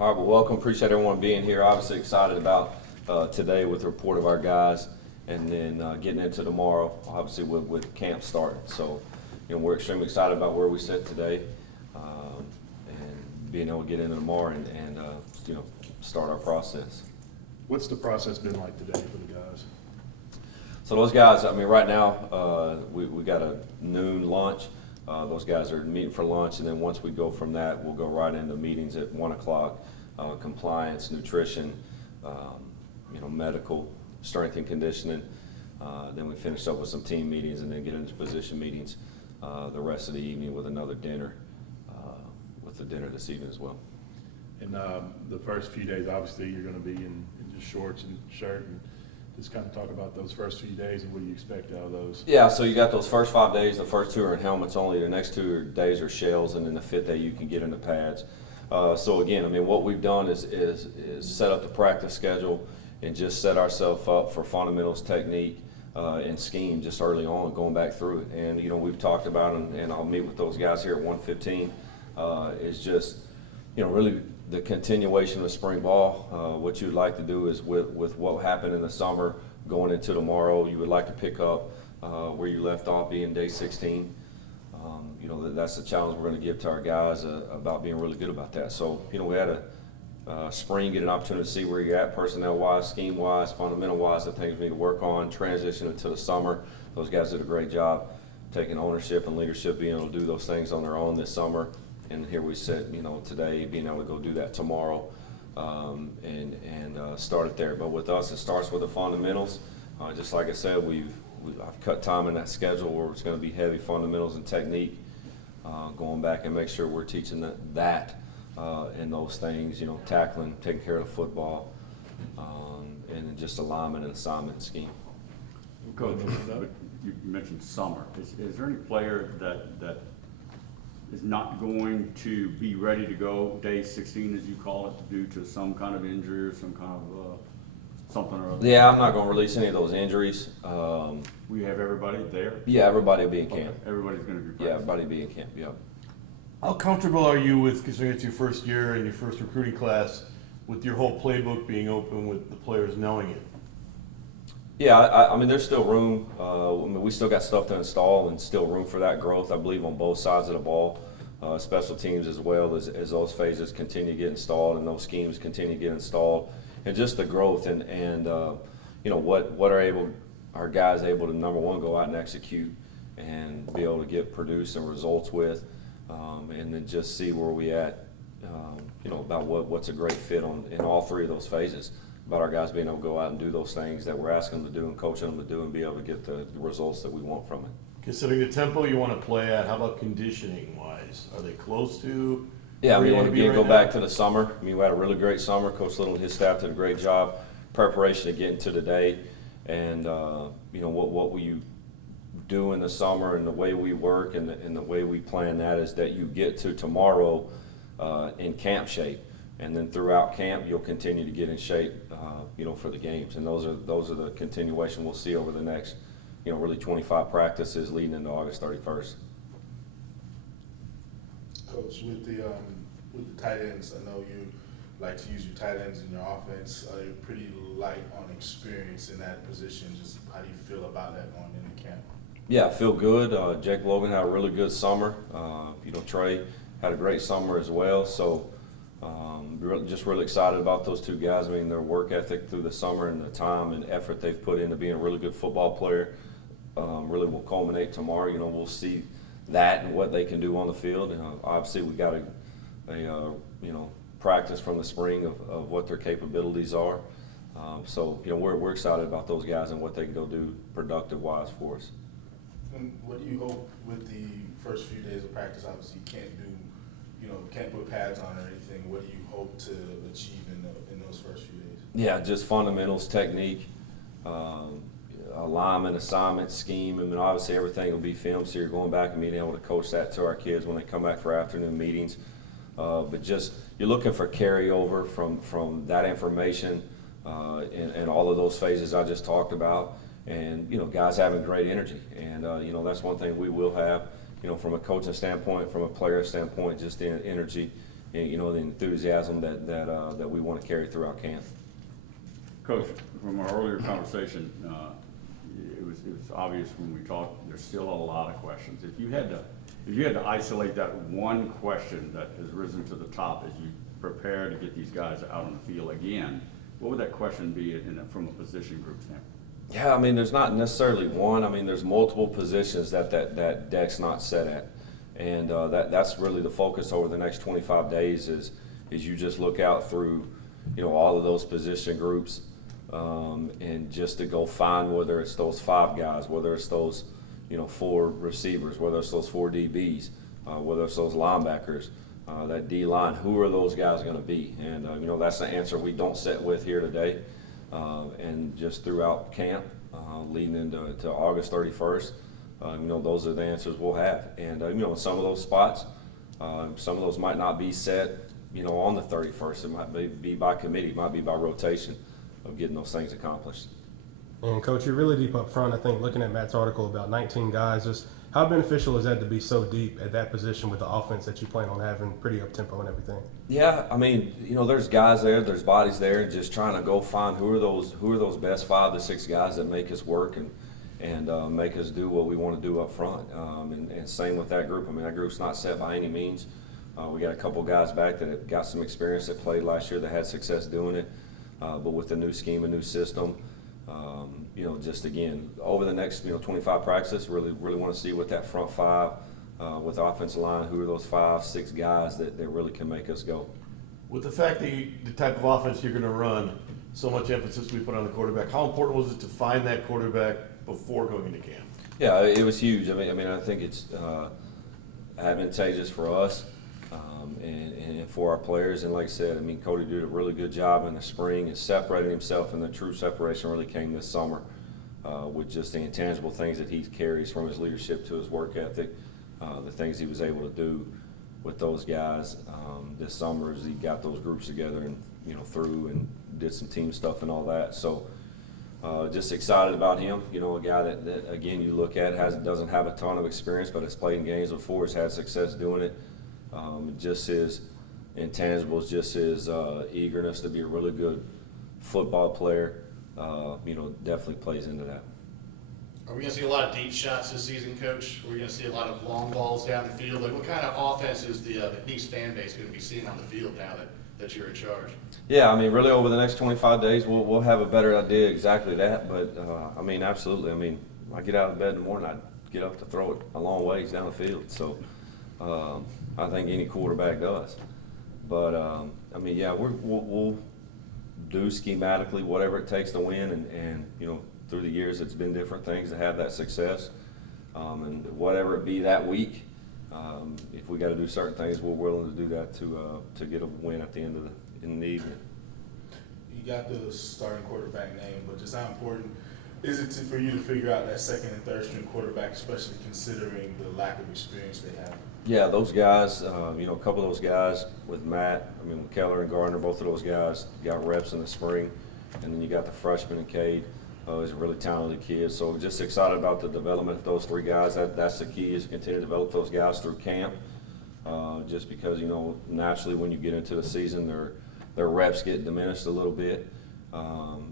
All right, well, welcome. Appreciate everyone being here. Obviously excited about today with the report of our guys, and then getting into tomorrow, obviously with camp starting. So, we're extremely excited about where we sit today, and being able to get into tomorrow and start our process. What's the process been like today for the guys? So those guys, I mean, right now we got a noon lunch. Those guys are meeting for lunch, and then once we go from that, we'll go right into meetings at 1 o'clock. Compliance, nutrition, medical, strength and conditioning. Then we finish up with some team meetings, and then get into position meetings the rest of the evening with another dinner, with the dinner this evening as well. And the first few days, obviously, you're going to be in just shorts and shirt, and just kind of talk about those first few days and what do you expect out of those? Yeah, so you got those first 5 days. The first 2 are in helmets only. The next 2 days are shells, and then the 5th day you can get into pads. So again, I mean, what we've done is set up the practice schedule and just set ourselves up for fundamentals, technique, and scheme just early on, going back through it. And we've talked about, and I'll meet with those guys here at 1:15. Is just really the continuation of spring ball. What you'd like to do is with what happened in the summer going into tomorrow, you would like to pick up where you left off, being day 16. That's the challenge we're going to give to our guys about being really good about that. So, we had a spring, get an opportunity to see where you're at personnel-wise, scheme-wise, fundamental-wise, the things we need to work on, transition into the summer. Those guys did a great job taking ownership and leadership, being able to do those things on their own this summer. And here we sit, today, being able to go do that tomorrow, and start it there. But with us, it starts with the fundamentals. Just like I said, I've cut time in that schedule where it's going to be heavy fundamentals and technique, going back and make sure we're teaching that and those things, tackling, taking care of the football, and then just alignment and assignment and scheme. Coach, you mentioned summer. Is there any player that is not going to be ready to go day 16, as you call it, due to some kind of injury or some kind of something or other? Yeah, I'm not going to release any of those injuries. We have everybody there? Yeah, everybody will be in camp. Okay. Everybody's going to be practicing. Yeah, everybody will be in camp, yep. How comfortable are you with, considering it's your first year and your first recruiting class, with your whole playbook being open with the players knowing it? Yeah, I mean, there's still room. We still got stuff to install and still room for that growth, I believe, on both sides of the ball. Special teams as well as those phases continue to get installed and those schemes continue to get installed. And just the growth and what are our guys able to, number one, go out and execute and be able to get produce and results with, and then just see where we at, about what's a great fit in all 3 of those phases. About our guys being able to go out and do those things that we're asking them to do and coaching them to do and be able to get the results that we want from it. Considering the tempo you want to play at, how about conditioning-wise? Are they close to? Yeah, I where you mean, want to be again, right go now? back to the summer. I mean, we had a really great summer. Coach Little and his staff did a great job preparation to get into today. And, what we do in the summer and the way we work and the way we plan that is that you get to tomorrow in camp shape. And then throughout camp, you'll continue to get in shape, for the games. And those are the continuation we'll see over the next, really 25 practices leading into August 31st. Coach, with the tight ends, I know you like to use your tight ends in your offense. You're pretty light on experience in that position. Just how do you feel about that going into camp? Yeah, I feel good. Jake Logan had a really good summer. Trey had a great summer as well. So just really excited about those 2 guys. I mean, their work ethic through the summer and the time and effort they've put into being a really good football player really will culminate tomorrow. We'll see that and what they can do on the field. Obviously, we got a practice from the spring of what their capabilities are. We're excited about those guys and what they can go do productive-wise for us. And what do you hope with the first few days of practice? Obviously, you can't do, can't put pads on or anything. What do you hope to achieve in those first few days? Yeah, just fundamentals, technique, alignment, assignment, scheme. I mean, obviously everything will be filmed, so you're going back and being able to coach that to our kids when they come back for afternoon meetings. But just you're looking for carryover from that information and all of those phases I just talked about. And guys having great energy, and that's one thing we will have. From a coaching standpoint, from a player standpoint, just the energy you know, the enthusiasm that we want to carry throughout camp. Coach, from our earlier conversation, it was obvious when we talked, there's still a lot of questions. If you had to isolate that one question that has risen to the top as you prepare to get these guys out on the field again, what would that question be from a position group standpoint? Yeah, I mean, there's not necessarily one. I mean, there's multiple positions that deck's not set at, and that's really the focus over the next 25 days. Is you just look out through, you know, all of those position groups, and just to go find whether it's those 5 guys, whether it's those, you know, 4 receivers, whether it's those 4 DBs, whether it's those linebackers, that D line. Who are those guys going to be? And you know, that's the answer we don't sit with here today. And just throughout camp, leading into August 31st, you know, those are the answers we'll have. And you know, some of those spots, some of those might not be set, you know, on the 31st. It might be by committee, it might be by rotation of getting those things accomplished. And Coach, you're really deep up front. I think looking at Matt's article about 19 guys, just how beneficial is that to be so deep at that position with the offense that you plan on having pretty up tempo and everything? Yeah, I mean, you know, there's guys there, there's bodies there, and just trying to go find who are those best 5 to 6 guys that make us work and make us do what we want to do up front. And same with that group. I mean, that group's not set by any means. We got a couple guys back that have got some experience that played last year that had success doing it, but with the new scheme, a new system. You know, just again, over the next 25 practices, really want to see what that front 5 with the offensive line, who are those 5, 6 guys that really can make us go. With the fact that the type of offense you're going to run, so much emphasis we put on the quarterback, how important was it to find that quarterback before going into camp? Yeah, it was huge. I mean, I think it's advantageous for us and for our players. And like I said, I mean, Cody did a really good job in the spring and separated himself, and the true separation really came this summer with just the intangible things that he carries from his leadership to his work ethic, the things he was able to do with those guys this summer as he got those groups together and, you know, through and did some team stuff and all that. So just excited about him. You know, a guy that again, you look at, doesn't have a ton of experience, but has played in games before, has had success doing it. Just his intangibles, just his eagerness to be a really good football player, you know, definitely plays into that. Are we going to see a lot of deep shots this season, Coach? Are we going to see a lot of long balls down the field? Like, what kind of offense is the McNeese fan base going to be seeing on the field now that you're in charge? Yeah, I mean, really over the next 25 days, we'll have a better idea exactly that. But I mean, absolutely. I mean, I get out of bed in the morning, I get up to throw it a long ways down the field. So I think any quarterback does. But I mean, yeah, we'll do schematically whatever it takes to win, and you know, through the years it's been different things to have that success, and whatever it be that week, if we got to do certain things, we're willing to do that to get a win at the end of in the evening. You got the starting quarterback name, but just how important is it for you to figure out that second and third string quarterback, especially considering the lack of experience they have? Yeah, those guys, you know, a couple of those guys with Matt, I mean, with Keller and Gardner, both of those guys got reps in the spring, and then you got the freshman and Cade. He's a really talented kid, so just excited about the development of those 3 guys. That's the key, is to continue to develop those guys through camp. Just because, you know, naturally when you get into the season, their reps get diminished a little bit.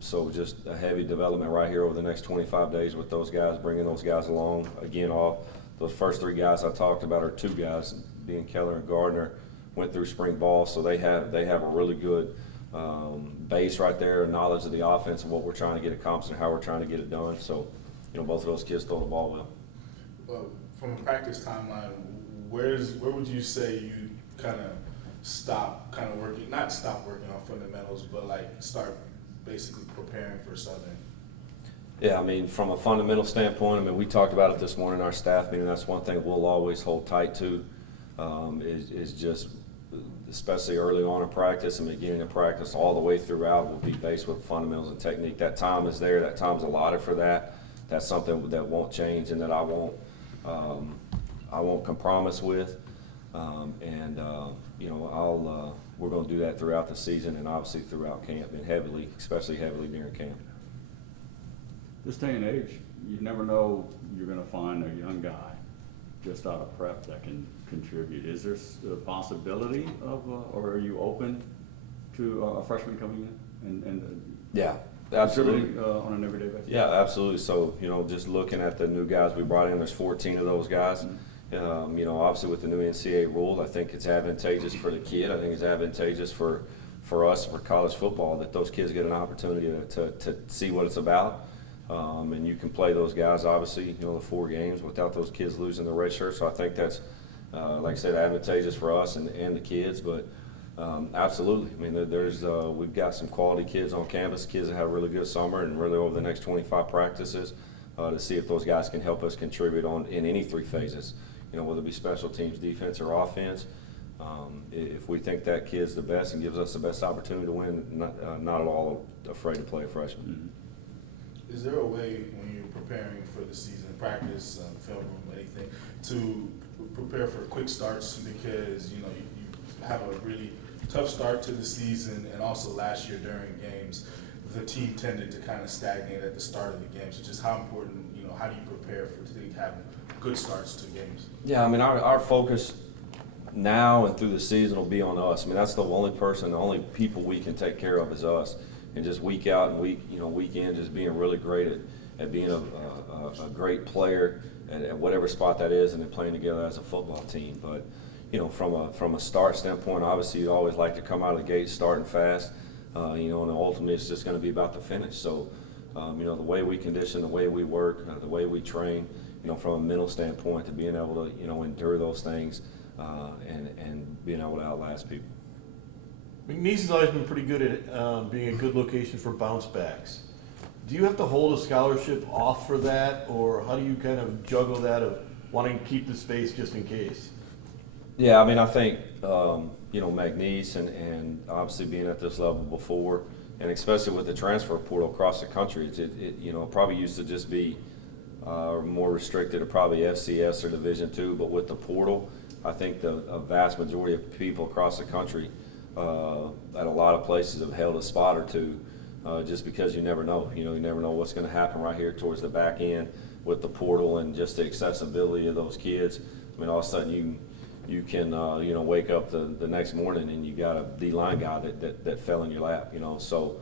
So just a heavy development right here over the next 25 days with those guys, bringing those guys along. Again, all those first 3 guys I talked about, are 2 guys, being Keller and Gardner, went through spring ball, so they have a really good base right there, knowledge of the offense and what we're trying to get accomplished and how we're trying to get it done. So, you know, both of those kids throw the ball well. Well, from a practice timeline, where would you say you kind of not stop working on fundamentals, but like start basically preparing for Southern? Yeah, I mean, from a fundamental standpoint, I mean, we talked about it this morning in our staff meeting. That's one thing we'll always hold tight to, is just, especially early on in practice and beginning of practice, all the way throughout, will be based with fundamentals and technique. That time is there. That time's allotted for that. That's something that won't change and that I won't compromise with. You know, we're going to do that throughout the season and obviously throughout camp, and especially heavily during camp. This day and age, you never know you're going to find a young guy just out of prep that can contribute. Is there a possibility of, or are you open to a freshman coming in and Yeah, absolutely. contributing on an everyday basis? Yeah, absolutely. So, just looking at the new guys we brought in, there's 14 of those guys. Obviously with the new NCAA rule, I think it's advantageous for the kid. I think it's advantageous for us, for college football, that those kids get an opportunity to see what it's about. And you can play those guys, obviously, the 4 games without those kids losing their red shirt. So I think that's, like I said, advantageous for us and the kids. But absolutely, I mean, we've got some quality kids on campus, kids that have a really good summer, and really over the next 25 practices to see if those guys can help us contribute in any 3 phases, whether it be special teams, defense, or offense. If we think that kid's the best and gives us the best opportunity to win, not at all afraid to play a freshman. Mm-hmm. Is there a way when you're preparing for the season, practice, film room, anything, to prepare for quick starts? Because you have a really tough start to the season, and also last year during games, the team tended to kind of stagnate at the start of the game. So just how important, how do you prepare to have good starts to games? Yeah, I mean, our focus now and through the season will be on us. I mean, that's the only people we can take care of is us. And just week out and week in, just being really great at being a great player at whatever spot that is, and then playing together as a football team. But from a start standpoint, obviously you'd always like to come out of the gate starting fast. And ultimately it's just going to be about the finish. So, the way we condition, the way we work, the way we train, from a mental standpoint, to being able to endure those things and being able to outlast people. McNeese has always been pretty good at being a good location for bounce backs. Do you have to hold a scholarship off for that, or how do you kind of juggle that of wanting to keep the space just in case? Yeah, I mean, I think, McNeese and obviously being at this level before, and especially with the transfer portal across the country, it probably used to just be more restricted to probably FCS or Division II, but with the portal, I think a vast majority of people across the country at a lot of places have held a spot or two just because you never know. You never know what's going to happen right here towards the back end with the portal and just the accessibility of those kids. I mean, all of a sudden you can wake up the next morning and you got a D-line guy that fell in your lap. So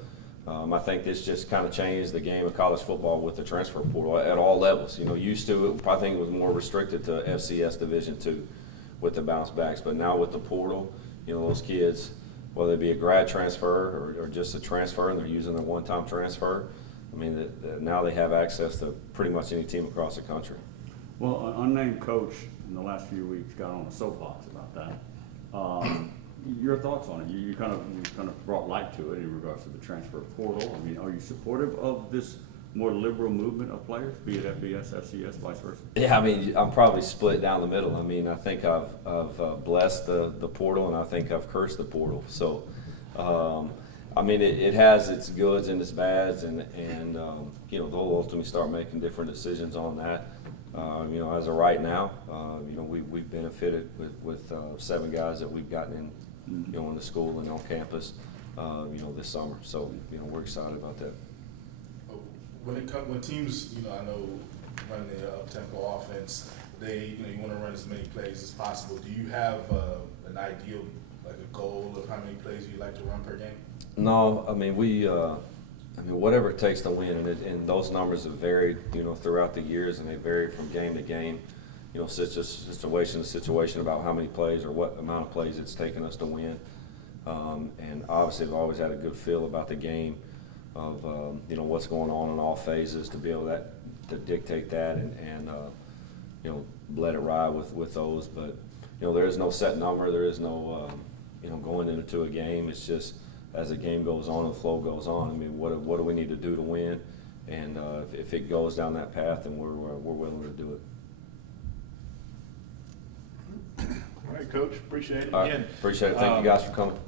I think this just kind of changed the game of college football with the transfer portal at all levels. Used to, I think it was more restricted to FCS Division II with the bounce backs, but now with the portal, those kids, whether it be a grad transfer or just a transfer and they're using their one-time transfer, I mean, now they have access to pretty much any team across the country. Well, an unnamed coach in the last few weeks got on a soapbox about that. Your thoughts on it? You kind of brought light to it in regards to the transfer portal. I mean, are you supportive of this more liberal movement of players, be it FBS, FCS, vice versa? Yeah, I mean, I'm probably split down the middle. I mean, I think I've blessed the portal, and I think I've cursed the portal. So, I mean, it has its goods and its bads, and they'll ultimately start making different decisions on that. As of right now, we've benefited with 7 guys that we've gotten in, in the school and on campus, this summer. So, we're excited about that. When teams, I know, run the up-tempo offense, you want to run as many plays as possible. Do you have an ideal, like a goal of how many plays you'd like to run per game? No, I mean, whatever it takes to win, and those numbers have varied, throughout the years, and they vary from game to game, situation to situation about how many plays or what amount of plays it's taken us to win. And obviously, I've always had a good feel about the game of what's going on in all phases to be able to dictate that and let it ride with those. But there is no set number. There is no going into a game. It's just as the game goes on and the flow goes on. I mean, what do we need to do to win? And if it goes down that path, then we're willing to do it. All right, Coach. Appreciate it All right, again. appreciate it. Thank you guys for coming.